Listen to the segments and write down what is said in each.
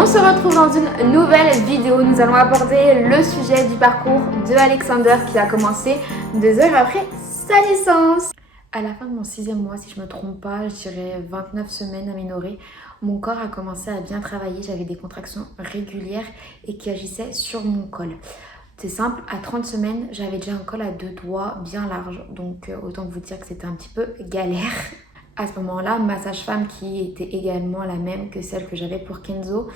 On se retrouve dans une nouvelle vidéo. Nous allons aborder le sujet du parcours de Alexander qui a commencé 2 heures après sa naissance. À la fin de mon 6e mois, si je me trompe pas, je dirais 29 semaines aménorrhées, mon corps a commencé à bien travailler. J'avais des contractions régulières et qui agissaient sur mon col. C'est simple, à 30 semaines, j'avais déjà un col à 2 doigts bien large. Donc autant vous dire que c'était un petit peu galère. À ce moment-là, ma sage-femme, qui était également la même que celle que j'avais pour Kenzo,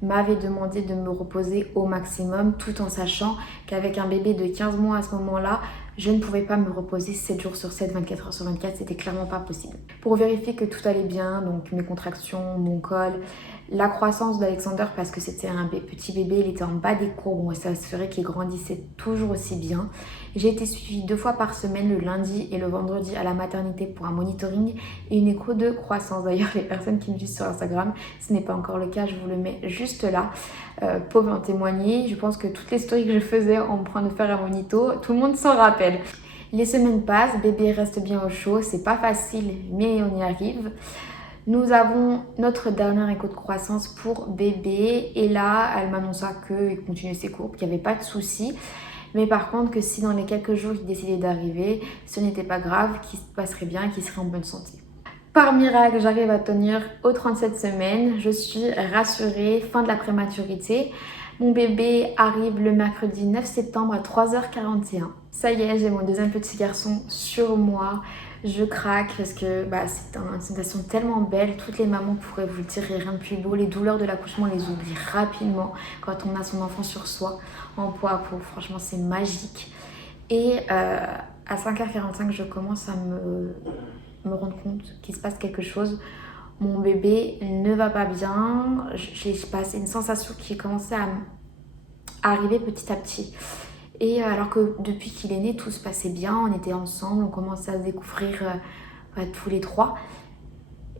m'avait demandé de me reposer au maximum, tout en sachant qu'avec un bébé de 15 mois à ce moment-là, je ne pouvais pas me reposer 7 jours sur 7, 24 heures sur 24, c'était clairement pas possible. Pour vérifier que tout allait bien, donc mes contractions, mon col, la croissance d'Alexander, parce que c'était un petit bébé, il était en bas des courbes, on s'assurait qu'il grandissait toujours aussi bien. J'ai été suivie 2 fois par semaine, le lundi et le vendredi à la maternité pour un monitoring et une écho de croissance. D'ailleurs, les personnes qui me suivent sur Instagram, ce n'est pas encore le cas, je vous le mets juste là. Pour en témoigner, je pense que toutes les stories que je faisais en train de faire un monito, tout le monde s'en rappelle. Les semaines passent, bébé reste bien au chaud, c'est pas facile, mais on y arrive. Nous avons notre dernière écho de croissance pour bébé et là, elle m'annonça qu'il continuait ses courbes, qu'il n'y avait pas de souci. Mais par contre, que si dans les quelques jours il décidait d'arriver, ce n'était pas grave, qu'il se passerait bien, qu'il serait en bonne santé. Par miracle, j'arrive à tenir aux 37 semaines, je suis rassurée, fin de la prématurité. Mon bébé arrive le mercredi 9 septembre à 3h41. Ça y est, j'ai mon deuxième petit garçon sur moi. Je craque parce que c'est une sensation tellement belle. Toutes les mamans pourraient vous le dire, il n'y a rien de plus beau. Les douleurs de l'accouchement, on les oublie rapidement quand on a son enfant sur soi, en peau à peau. Franchement, c'est magique. Et à 5h45, je commence à me rendre compte qu'il se passe quelque chose. Mon bébé ne va pas bien. J'ai passé une sensation qui commençait à arriver petit à petit. Et alors que depuis qu'il est né, tout se passait bien, on était ensemble, on commençait à se découvrir tous les trois.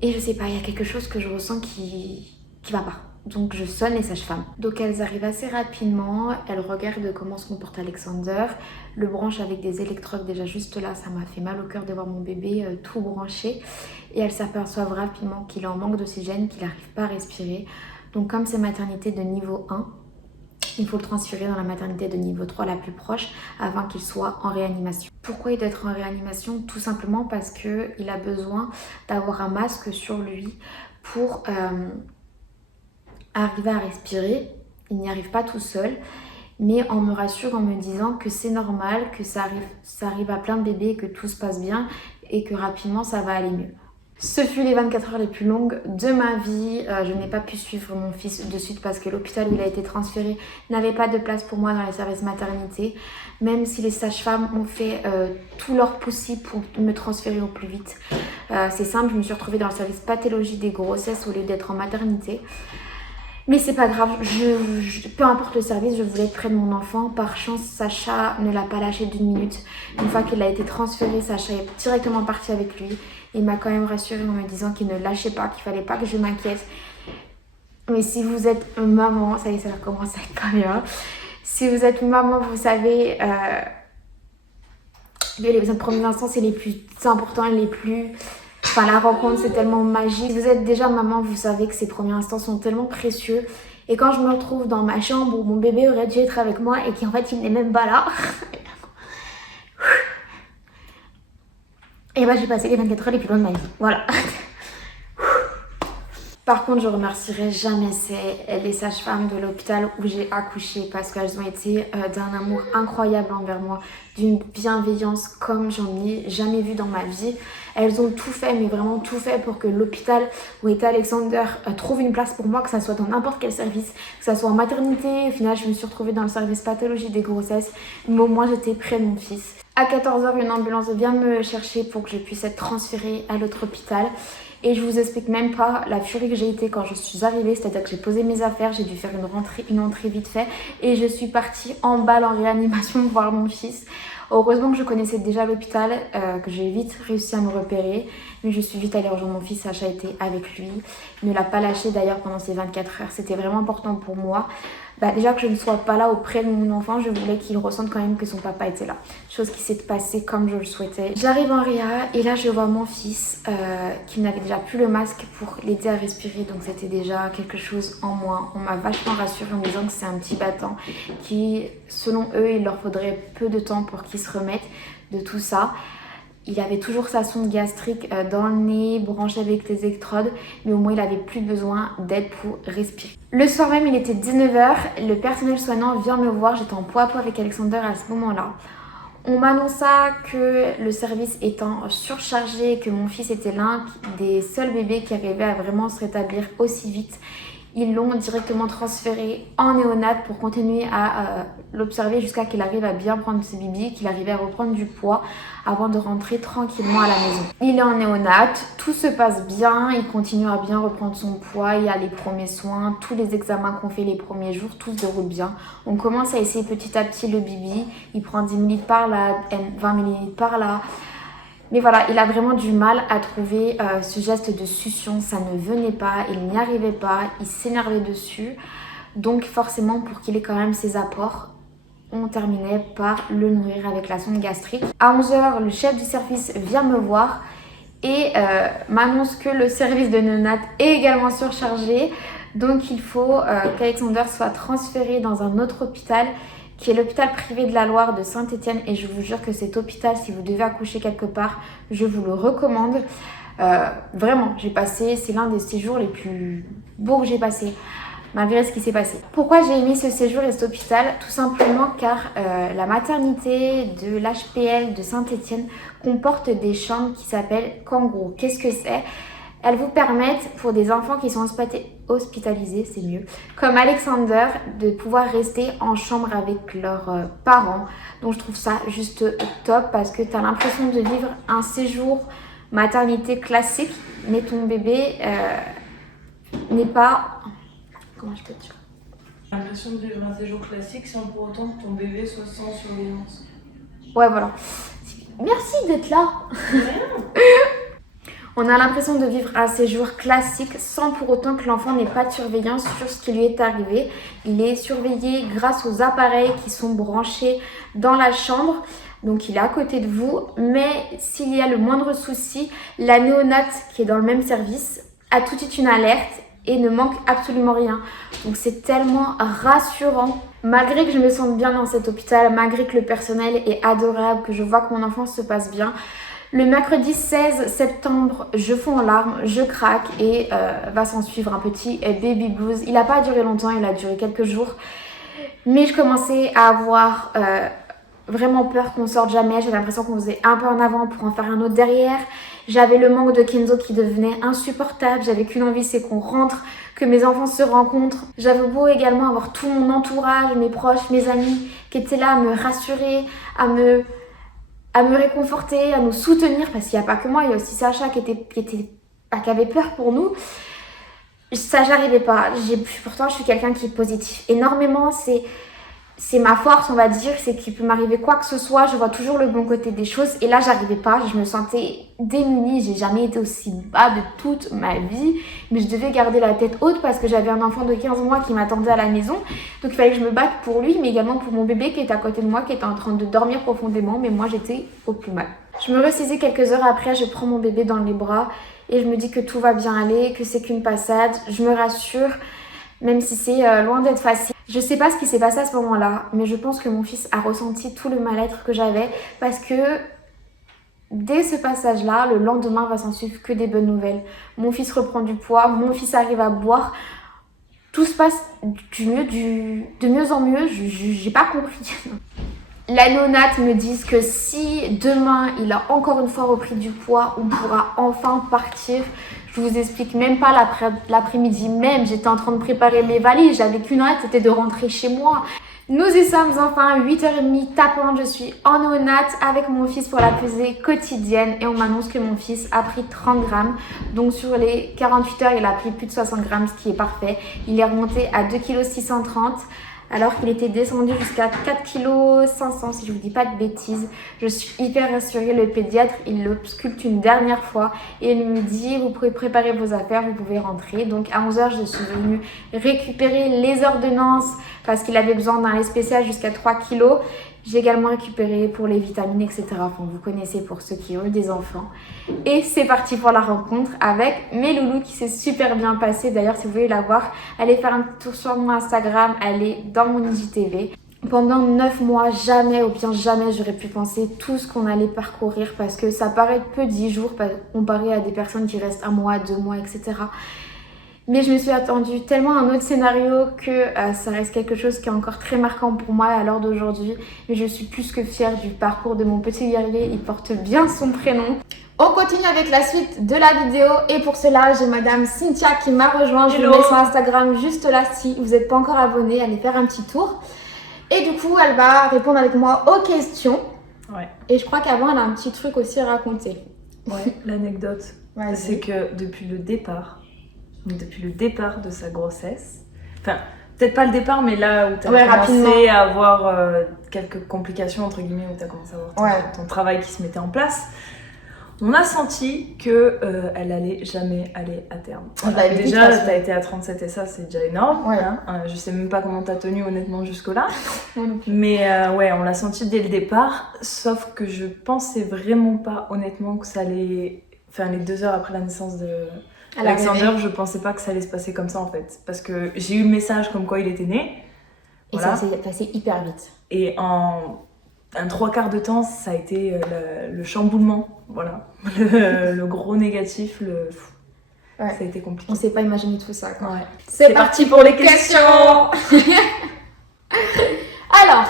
Et je sais pas, il y a quelque chose que je ressens qui va pas. Donc je sonne les sages-femmes. Donc elles arrivent assez rapidement, elles regardent comment se comporte Alexander, le branche avec des électrodes déjà juste là, ça m'a fait mal au cœur de voir mon bébé tout branché. Et elles s'aperçoivent rapidement qu'il est en manque d'oxygène, qu'il n'arrive pas à respirer. Donc comme c'est maternité de niveau 1, il faut le transférer dans la maternité de niveau 3 la plus proche avant qu'il soit en réanimation. Pourquoi il doit être en réanimation? Tout simplement parce qu'il a besoin d'avoir un masque sur lui pour arriver à respirer. Il n'y arrive pas tout seul, mais on me rassure en me disant que c'est normal, que ça arrive à plein de bébés, que tout se passe bien et que rapidement ça va aller mieux. Ce fut les 24 heures les plus longues de ma vie. Je n'ai pas pu suivre mon fils de suite parce que l'hôpital où il a été transféré n'avait pas de place pour moi dans les services maternité. Même si les sages-femmes ont fait tout leur possible pour me transférer au plus vite. C'est simple, je me suis retrouvée dans le service pathologie des grossesses au lieu d'être en maternité. Mais c'est pas grave, peu importe le service, je voulais être près de mon enfant. Par chance, Sacha ne l'a pas lâché d'1 minute. Une fois qu'il a été transféré, Sacha est directement parti avec lui. Il m'a quand même rassurée en me disant qu'il ne lâchait pas, qu'il fallait pas que je m'inquiète. Mais si vous êtes maman, ça y est, ça commence à être pas bien. Si vous êtes maman, vous savez, les premiers instants, c'est les plus importants et les plus... Enfin, la rencontre, c'est tellement magique. Si vous êtes déjà maman, vous savez que ces premiers instants sont tellement précieux. Et quand je me retrouve dans ma chambre où mon bébé aurait dû être avec moi et qu'en fait, il n'est même pas là... Et j'ai passé les 24 heures les plus longues de ma vie. Voilà. Par contre, je remercierai jamais les sages-femmes de l'hôpital où j'ai accouché parce qu'elles ont été d'un amour incroyable envers moi, d'une bienveillance comme j'en ai jamais vu dans ma vie. Elles ont tout fait, mais vraiment tout fait pour que l'hôpital où était Alexander trouve une place pour moi, que ça soit dans n'importe quel service, que ça soit en maternité. Au final, je me suis retrouvée dans le service pathologie des grossesses, mais au moins j'étais près de mon fils. À 14h, une ambulance vient me chercher pour que je puisse être transférée à l'autre hôpital. Et je vous explique même pas la furie que j'ai été quand je suis arrivée, c'est-à-dire que j'ai posé mes affaires, j'ai dû faire une entrée vite fait et je suis partie en balle en réanimation voir mon fils. Heureusement que je connaissais déjà l'hôpital, que j'ai vite réussi à me repérer, mais je suis vite allée rejoindre mon fils, Sacha était avec lui. Il ne l'a pas lâché d'ailleurs pendant ces 24 heures, c'était vraiment important pour moi déjà que je ne sois pas là auprès de mon enfant, je voulais qu'il ressente quand même que son papa était là. Chose qui s'est passée comme je le souhaitais. J'arrive en réa et là je vois mon fils qui n'avait déjà plus le masque pour l'aider à respirer. Donc c'était déjà quelque chose en moins. On m'a vachement rassurée en me disant que c'est un petit battant qui, selon eux, il leur faudrait peu de temps pour qu'ils se remettent de tout ça. Il avait toujours sa sonde gastrique dans le nez, branchée avec les électrodes, mais au moins il avait plus besoin d'aide pour respirer. Le soir même, il était 19 h, le personnel soignant vient me voir, j'étais en poids avec Alexander à ce moment-là. On m'annonça que le service étant surchargé, que mon fils était l'un des seuls bébés qui arrivait à vraiment se rétablir aussi vite. Ils l'ont directement transféré en néonat pour continuer à l'observer jusqu'à qu'il arrive à bien prendre ses bibis, qu'il arrive à reprendre du poids avant de rentrer tranquillement à la maison. Il est en néonat, tout se passe bien, il continue à bien reprendre son poids, il y a les premiers soins, tous les examens qu'on fait les premiers jours, tout se déroule bien. On commence à essayer petit à petit le bibi, il prend 10 ml par là, 20 ml par là. Mais voilà, il a vraiment du mal à trouver ce geste de succion, ça ne venait pas, il n'y arrivait pas, il s'énervait dessus. Donc forcément, pour qu'il ait quand même ses apports, on terminait par le nourrir avec la sonde gastrique. À 11 h, le chef du service vient me voir et m'annonce que le service de néonat est également surchargé. Donc il faut qu'Alexander soit transféré dans un autre hôpital qui est l'hôpital privé de la Loire de Saint-Étienne, et je vous jure que cet hôpital, si vous devez accoucher quelque part, je vous le recommande. Vraiment, c'est l'un des séjours les plus beaux que j'ai passé, malgré ce qui s'est passé. Pourquoi j'ai aimé ce séjour et cet hôpital? Tout simplement car la maternité de l'HPL de Saint-Étienne comporte des chambres qui s'appellent kangourous. Qu'est-ce que c'est? Elles vous permettent, pour des enfants qui sont hospitalisés, c'est mieux, comme Alexander, de pouvoir rester en chambre avec leurs parents. Donc je trouve ça juste top parce que tu as l'impression de vivre un séjour maternité classique, mais ton bébé n'est pas... Comment je te dis? L'impression de vivre un séjour classique sans pour autant que ton bébé soit sans surveillance. Ouais, voilà. Merci d'être là. On a l'impression de vivre un séjour classique sans pour autant que l'enfant n'ait pas de surveillance sur ce qui lui est arrivé. Il est surveillé grâce aux appareils qui sont branchés dans la chambre. Donc il est à côté de vous. Mais s'il y a le moindre souci, la néonate qui est dans le même service a tout de suite une alerte et ne manque absolument rien. Donc c'est tellement rassurant. Malgré que je me sente bien dans cet hôpital, malgré que le personnel est adorable, que je vois que mon enfant se passe bien, le mercredi 16 septembre, je fonds en larmes, je craque et va s'en suivre un petit baby blues. Il n'a pas duré longtemps, il a duré quelques jours. Mais je commençais à avoir vraiment peur qu'on sorte jamais. J'avais l'impression qu'on faisait un peu en avant pour en faire un autre derrière. J'avais le manque de Kenzo qui devenait insupportable. J'avais qu'une envie, c'est qu'on rentre, que mes enfants se rencontrent. J'avais beau également avoir tout mon entourage, mes proches, mes amis qui étaient là à me rassurer, à me réconforter, à nous soutenir, parce qu'il n'y a pas que moi, il y a aussi Sacha qui avait peur pour nous. Ça, j'arrivais pas. Pourtant, je suis quelqu'un qui est positif énormément. C'est ma force, on va dire. C'est qu'il peut m'arriver quoi que ce soit. Je vois toujours le bon côté des choses. Et là, j'arrivais pas. Je me sentais démunie. J'ai jamais été aussi bas de toute ma vie. Mais je devais garder la tête haute parce que j'avais un enfant de 15 mois qui m'attendait à la maison. Donc, il fallait que je me batte pour lui, mais également pour mon bébé qui était à côté de moi, qui était en train de dormir profondément. Mais moi, j'étais au plus mal. Je me ressaisis quelques heures après. Je prends mon bébé dans les bras et je me dis que tout va bien aller, que c'est qu'une passade. Je me rassure, même si c'est loin d'être facile. Je sais pas ce qui s'est passé à ce moment-là, mais je pense que mon fils a ressenti tout le mal-être que j'avais parce que dès ce passage-là, le lendemain va s'en suivre que des bonnes nouvelles. Mon fils reprend du poids, mon fils arrive à boire. Tout se passe de mieux en mieux, j'ai pas compris. La néonate me disent que si demain il a encore une fois repris du poids, on pourra enfin partir. Je vous explique même pas l'après-midi même, j'étais en train de préparer mes valises, j'avais qu'une hâte, c'était de rentrer chez moi. Nous y sommes enfin, 8h30 tapante, je suis en néonate avec mon fils pour la pesée quotidienne et on m'annonce que mon fils a pris 30 grammes. Donc sur les 48 heures, il a pris plus de 60 grammes, ce qui est parfait. Il est remonté à 2,630 kg. alors qu'il était descendu jusqu'à 4,5 kg si je vous dis pas de bêtises. Je suis hyper rassurée, le pédiatre il l'ausculte une dernière fois et il me dit vous pouvez préparer vos affaires, vous pouvez rentrer. Donc à 11 h je suis venue récupérer les ordonnances parce qu'il avait besoin d'un lait spécial jusqu'à 3 kg. J'ai également récupéré pour les vitamines, etc. Enfin, vous connaissez pour ceux qui ont eu des enfants. Et c'est parti pour la rencontre avec mes loulous qui s'est super bien passée. D'ailleurs, si vous voulez la voir, allez faire un tour sur mon Instagram. Elle est dans mon IGTV. Pendant 9 mois, jamais ou bien jamais j'aurais pu penser tout ce qu'on allait parcourir parce que ça paraît peu 10 jours comparé à des personnes qui restent 1 mois, 2 mois, etc. Mais je me suis attendue tellement à un autre scénario que ça reste quelque chose qui est encore très marquant pour moi à l'heure d'aujourd'hui. Mais je suis plus que fière du parcours de mon petit guerrier, il porte bien son prénom. On continue avec la suite de la vidéo et pour cela j'ai madame Cynthia qui m'a rejoint. Je vous mets son Instagram juste là si vous n'êtes pas encore abonné, allez faire un petit tour. Et du coup elle va répondre avec moi aux questions. Ouais. Et je crois qu'avant elle a un petit truc aussi à raconter. Ouais, l'anecdote, c'est que depuis le départ de sa grossesse, enfin peut-être pas le départ mais là où tu as commencé à avoir quelques complications entre guillemets, où tu as commencé à avoir ton travail qui se mettait en place, on a senti que elle allait jamais aller à terme. Voilà. Déjà tu as été à 37 et ça c'est déjà énorme, hein. Je sais même pas comment tu as tenu honnêtement jusque là, mais ouais on l'a senti dès le départ, sauf que je pensais vraiment pas honnêtement que ça allait, enfin les 2 heures après la naissance de Alexander, je pensais pas que ça allait se passer comme ça en fait. Parce que j'ai eu le message comme quoi il était né. Et ça s'est passé hyper vite. Et en un 3/4 de temps, ça a été le chamboulement. Voilà. Le gros négatif, ça a été compliqué. On s'est pas imaginé tout ça quoi. Ouais. C'est parti pour les questions. Alors,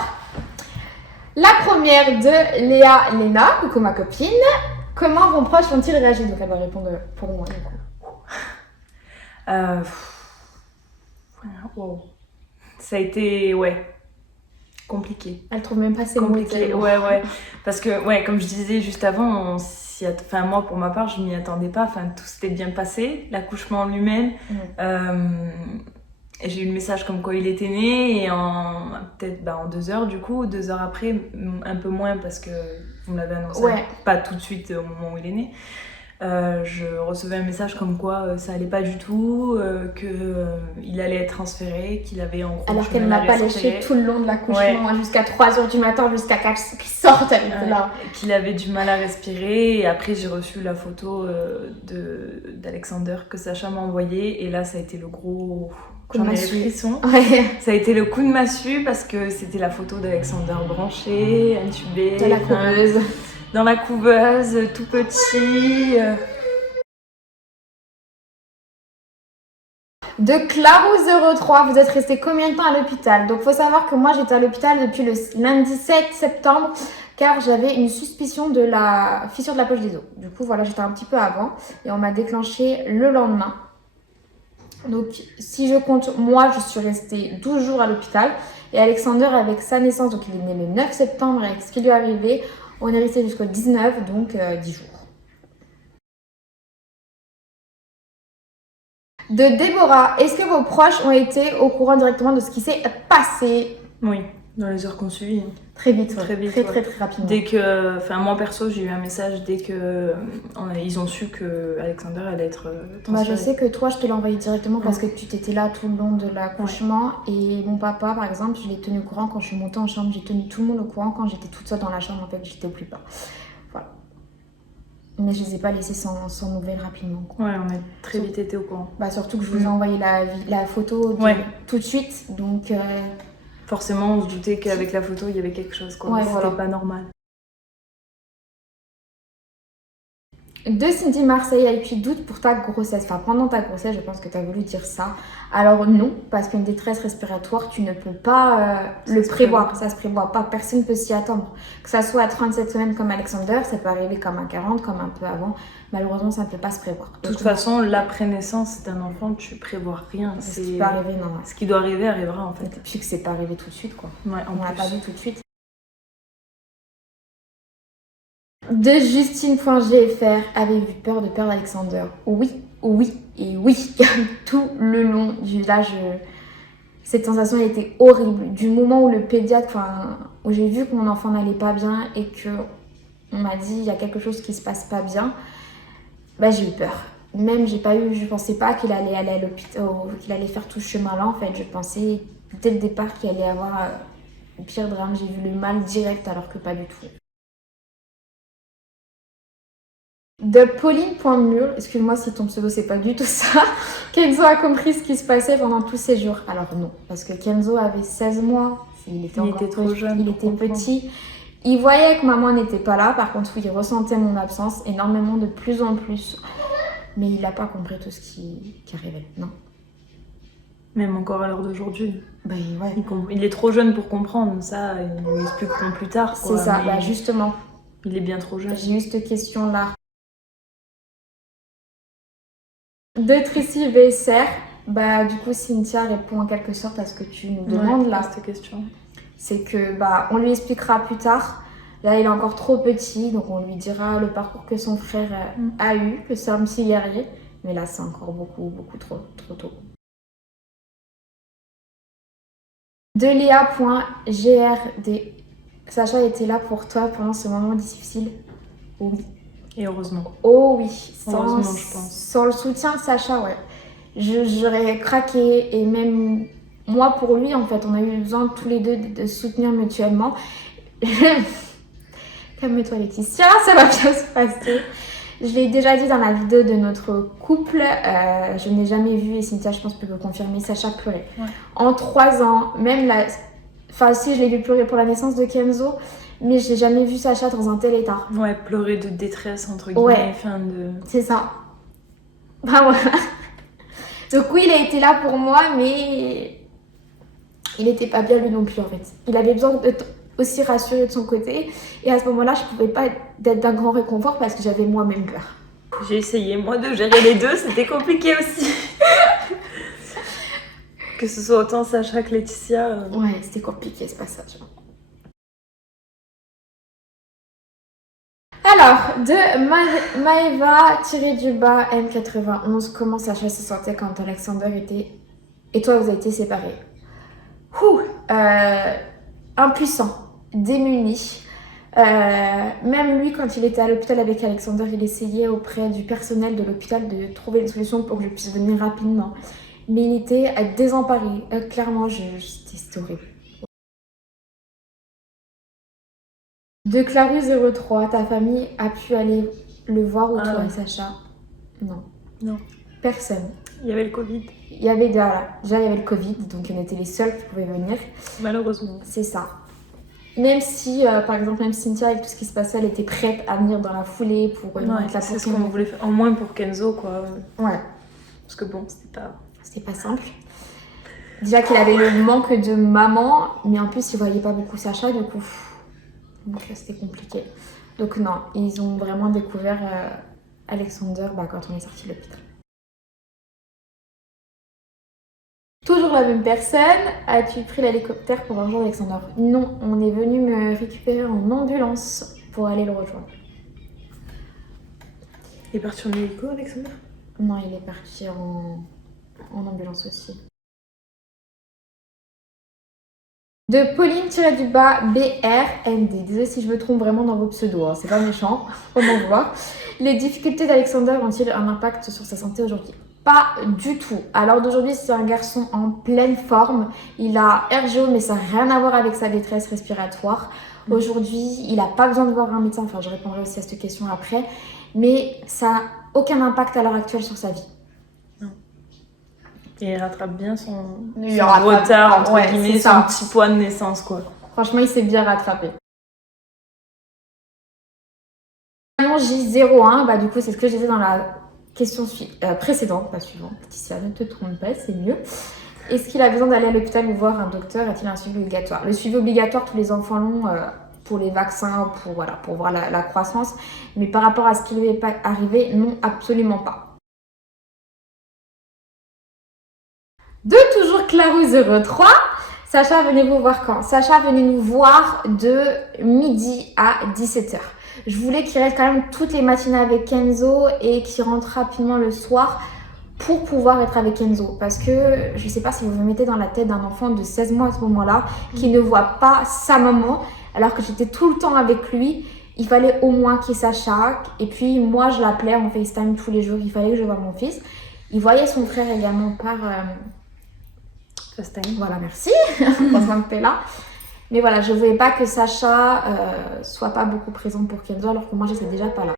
la première de Léa Léna, coucou ma copine. Comment vos proches vont-ils réagir? Donc elle va répondre pour moi du coup. Wow. Ça a été compliqué. Elle trouve même pas ses mots. Compliqué, ouais. Parce que comme je disais juste avant, moi pour ma part je m'y attendais pas. Enfin tout s'était bien passé, l'accouchement en lui-même. Et j'ai eu le message comme quoi il était né et peut-être en 2 heures du coup, 2 heures après, un peu moins parce que vous me l'avez annoncé, pas tout de suite au moment où il est né. Je recevais un message comme quoi ça allait pas du tout, qu'il allait être transféré, qu'il avait en gros. Alors qu'elle m'a pas lâché tout le long de l'accouchement, jusqu'à 3 h du matin, jusqu'à qu'il sorte, elle était là. Qu'il avait du mal à respirer, et après j'ai reçu la photo d'Alexander que Sacha m'a envoyée, et là ça a été le gros. J'en ai les frissons. Ça a été le coup de massue parce que c'était la photo d'Alexander branché, intubé. Dans la couveuse. Dans la couveuse, tout petit. De Claro03, vous êtes resté combien de temps à l'hôpital? Donc faut savoir que moi j'étais à l'hôpital depuis le lundi 7 septembre car j'avais une suspicion de la fissure de la poche des os. Du coup voilà, j'étais un petit peu avant et on m'a déclenché le lendemain. Donc si je compte, moi je suis restée 12 jours à l'hôpital et Alexander avec sa naissance, donc il est né le 9 septembre avec ce qui lui est arrivé, on est resté jusqu'au 19, donc 10 jours. De Déborah, est-ce que vos proches ont été au courant directement de ce qui s'est passé? Oui, dans les heures qu'on suivit. Très vite, très rapidement. Dès que, moi perso, j'ai eu un message dès que ils ont su que Alexander allait être transféré. Je sais que toi, je te l'ai envoyé directement parce que tu t'étais là tout le long de l'accouchement. Et mon papa, par exemple, je l'ai tenu au courant quand je suis montée en chambre. J'ai tenu tout le monde au courant quand j'étais toute seule dans la chambre. En fait, j'étais au plus bas. Voilà. Mais je les ai pas laissés sans nouvelles rapidement, quoi. Ouais, on a très vite été au courant. Surtout que je vous ai envoyé la photo tout de suite. Donc... Forcément, on se doutait qu'avec la photo, il y avait quelque chose, quoi. C'était pas normal. De Cindy Marseille, as-tu doute pour ta grossesse? Enfin, pendant ta grossesse, je pense que tu as voulu dire ça. Alors non, parce qu'une détresse respiratoire, tu ne peux pas le prévoir. Ça se prévoit pas, personne ne peut s'y attendre. Que ça soit à 37 semaines comme Alexander, ça peut arriver comme à 40, comme un peu avant. Malheureusement, ça ne peut pas se prévoir. De toute façon, l'après-naissance d'un enfant, tu prévois rien. Ce qui peut arriver, non. Ce qui doit arriver, arrivera en fait. Et puis que c'est pas arrivé tout de suite, quoi. Ouais, on l'a pas vu tout de suite. De Justine.gfr, avez-vous peur de perdre Alexander? Oui, et oui. Tout le long du là, Cette sensation elle était horrible. Du moment où le pédiatre, où j'ai vu que mon enfant n'allait pas bien et que on m'a dit il y a quelque chose qui se passe pas bien, j'ai eu peur. Même je pensais pas qu'il allait aller à l'hôpital, qu'il allait faire tout ce chemin-là en fait. Je pensais dès le départ qu'il allait avoir le pire drame. J'ai vu le mal direct alors que pas du tout. De Pauline.mur, excuse-moi si ton pseudo c'est pas du tout ça, Kenzo a compris ce qui se passait pendant tous ces jours. Alors non, parce que Kenzo avait 16 mois, il était trop jeune, il était petit. Il voyait que maman n'était pas là, par contre oui, il ressentait mon absence énormément de plus en plus. Mais il n'a pas compris tout ce qui arrivait, non. Même encore à l'heure d'aujourd'hui. Ouais. Il est trop jeune pour comprendre, ça, ils nous expliqueront plus tard. C'est ça, justement. Il est bien trop jeune. J'ai eu cette question-là. De Tracy VSR, du coup Cynthia répond en quelque sorte à ce que tu nous demandes là. Cette question. C'est que on lui expliquera plus tard. Là il est encore trop petit, donc on lui dira le parcours que son frère a eu, que c'est un petit guerrier. Mais là c'est encore beaucoup trop tôt. De Léa.grd, Sacha était là pour toi pendant ce moment difficile? Oui. Et heureusement. Oh oui, heureusement, je pense. Sans le soutien de Sacha, ouais. J'aurais craqué et même moi pour lui, en fait, on a eu besoin tous les deux de soutenir mutuellement. Calme-toi Laetitia, ça va bien se passer. Je l'ai déjà dit dans la vidéo de notre couple, je n'ai jamais vu, et Cynthia je pense peut le confirmer, Sacha pleurer. Ouais. En 3 ans, même là, si je l'ai vu pleurer pour la naissance de Kenzo, mais je n'ai jamais vu Sacha dans un tel état. Ouais, pleurer de détresse entre guillemets. Ouais, c'est ça. Voilà. Donc oui, il a été là pour moi, mais il n'était pas bien lui non plus en fait. Il avait besoin d'être aussi rassuré de son côté. Et à ce moment-là, je ne pouvais pas être d'un grand réconfort parce que j'avais moi-même peur. J'ai essayé moi de gérer les deux, c'était compliqué aussi. Que ce soit autant Sacha que Laetitia. Ouais, c'était compliqué ce passage. Alors, de Maeva M91, comment Sacha se sentait quand Alexander et toi vous avez été séparés? Impuissant, démuni. Même lui, quand il était à l'hôpital avec Alexander, il essayait auprès du personnel de l'hôpital de trouver une solution pour que je puisse venir rapidement. Mais il était désemparé. Clairement, c'était horrible. De Clarus03, ta famille a pu aller le voir ou toi, Sacha? Non. Personne. Il y avait le Covid. Il y avait déjà il y avait le Covid, donc on était les seuls qui pouvaient venir. Malheureusement. C'est ça. Même si, par exemple, même Cynthia, avec tout ce qui se passait, elle était prête à venir dans la foulée pour être là c'est ce qu'on voulait faire. Au moins pour Kenzo, quoi. Ouais. Parce que bon, c'était pas simple. Déjà qu'il avait le manque de maman, mais en plus, il voyait pas beaucoup Sacha, du coup. Donc c'était compliqué. Donc non, ils ont vraiment découvert Alexander quand on est sorti de l'hôpital. Toujours la même personne. As-tu pris l'hélicoptère pour rejoindre Alexander? Non, on est venu me récupérer en ambulance pour aller le rejoindre. Il est parti en hélico, Alexander? Non, il est parti en ambulance aussi. De Pauline-BRND. Désolée si je me trompe vraiment dans vos pseudos, c'est pas méchant, faut m'en voir. Les difficultés d'Alexander ont-ils un impact sur sa santé aujourd'hui? Pas du tout. Alors d'aujourd'hui, c'est un garçon en pleine forme. Il a RGO, mais ça n'a rien à voir avec sa détresse respiratoire. Aujourd'hui, il n'a pas besoin de voir un médecin. Enfin, je répondrai aussi à cette question après. Mais ça n'a aucun impact à l'heure actuelle sur sa vie. Et il rattrape bien son retard, entre guillemets, son petit poids de naissance, quoi. Franchement, il s'est bien rattrapé. J01, du coup, c'est ce que je disais dans la question précédente, pas suivante. Laetitia, ne te trompe pas, c'est mieux. Est-ce qu'il a besoin d'aller à l'hôpital ou voir un docteur? A-t-il un suivi obligatoire? Le suivi obligatoire, tous les enfants l'ont pour les vaccins, pour voir la croissance. Mais par rapport à ce qui lui est arrivé, non, absolument pas. De toujours Clarus03, Sacha, venez vous voir quand? Sacha, venez nous voir de midi à 17h. Je voulais qu'il reste quand même toutes les matinées avec Kenzo et qu'il rentre rapidement le soir pour pouvoir être avec Kenzo. Parce que je sais pas si vous vous mettez dans la tête d'un enfant de 16 mois à ce moment-là qui ne voit pas sa maman alors que j'étais tout le temps avec lui. Il fallait au moins qu'il sache ça. Et puis moi je l'appelais en FaceTime tous les jours. Il fallait que je voie mon fils. Il voyait son frère également par FaceTime. Voilà, merci. Heureusement que t'es là. Mais voilà, je voulais pas que Sacha soit pas beaucoup présent pour Kenzo alors que moi j'étais déjà pas là.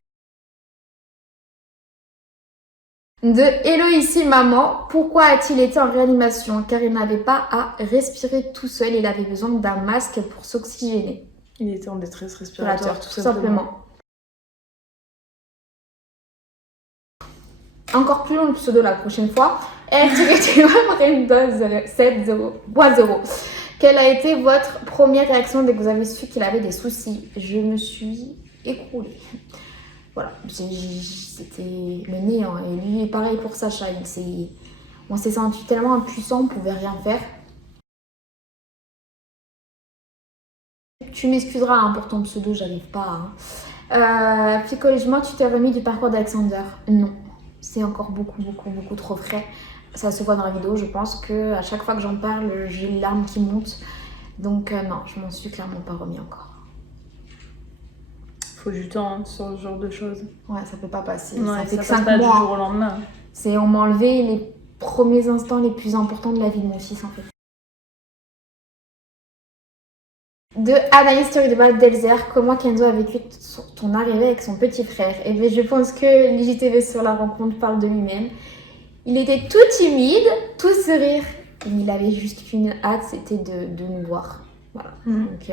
De Hello ici maman, pourquoi a-t-il été en réanimation? Car il n'avait pas à respirer tout seul, il avait besoin d'un masque pour s'oxygéner. Il était en détresse respiratoire, tout simplement. Encore plus long le pseudo la prochaine fois. R-7070. Quelle a été votre première réaction dès que vous avez su qu'il avait des soucis? Je me suis écroulée. Voilà, c'était le néant. Et lui, pareil pour Sacha. On s'est senti tellement impuissant, on pouvait rien faire. Tu m'excuseras hein, pour ton pseudo, j'arrive pas. Hein. Psychologiquement, tu t'es remis du parcours d'Alexander? Non, c'est encore beaucoup trop frais. Ça se voit dans la vidéo, je pense que à chaque fois que j'en parle, j'ai les larmes qui montent. Donc non, je m'en suis clairement pas remis encore. Faut du temps hein, sur ce genre de choses. Ouais, ça peut pas passer. Ouais, ça fait que passe 5 pas mois. du jour au lendemain. On m'a enlevé les premiers instants les plus importants de la vie de mon fils en fait. De Anaïs Story de Delzer, comment Kenzo a vécu ton arrivée avec son petit frère? Et bien je pense que l'IGTV sur la rencontre parle de lui-même. Il était tout timide, tout sourire. Et il avait juste une hâte, c'était de nous voir. Voilà. Donc,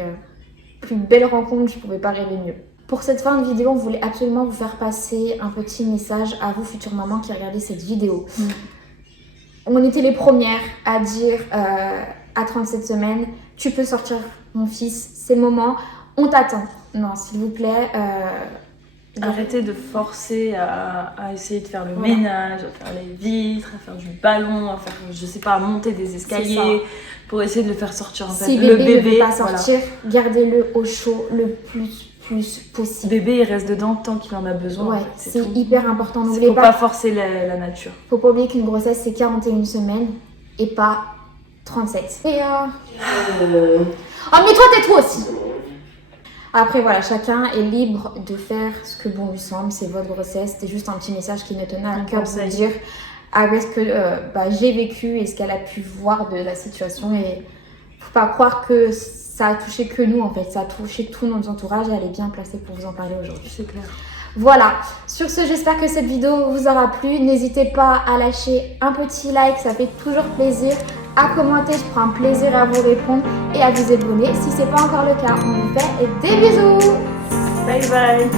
plus belle rencontre, je ne pouvais pas rêver mieux. Pour cette fin de vidéo, on voulait absolument vous faire passer un petit message à vous, futures mamans qui regardez cette vidéo. On était les premières à dire à 37 semaines, tu peux sortir mon fils, c'est le moment, on t'attend. Non, s'il vous plaît. Arrêtez de forcer à essayer de faire le ménage, à faire les vitres, à faire du ballon, à faire, je sais pas, à monter des escaliers pour essayer de le faire sortir en fait. Si le bébé ne veut pas sortir, gardez-le au chaud le plus possible. Bébé il reste dedans tant qu'il en a besoin. Ouais, en fait, c'est hyper important. N'oubliez faut pas forcer la nature. Faut pas oublier qu'une grossesse c'est 41 semaines et pas 37. Et oh mais toi tais-toi aussi. Après voilà, chacun est libre de faire ce que bon lui semble, c'est votre grossesse. C'était juste un petit message qui me tenait à cœur de vous dire avec ce que j'ai vécu et ce qu'elle a pu voir de la situation. Et faut pas croire que ça a touché que nous en fait, ça a touché tout notre entourage et elle est bien placée pour vous en parler aujourd'hui. C'est clair. Voilà, sur ce j'espère que cette vidéo vous aura plu. N'hésitez pas à lâcher un petit like, ça fait toujours plaisir. À commenter, je prends un plaisir à vous répondre et à vous abonner si ce n'est pas encore le cas. On vous fait des bisous. Bye bye.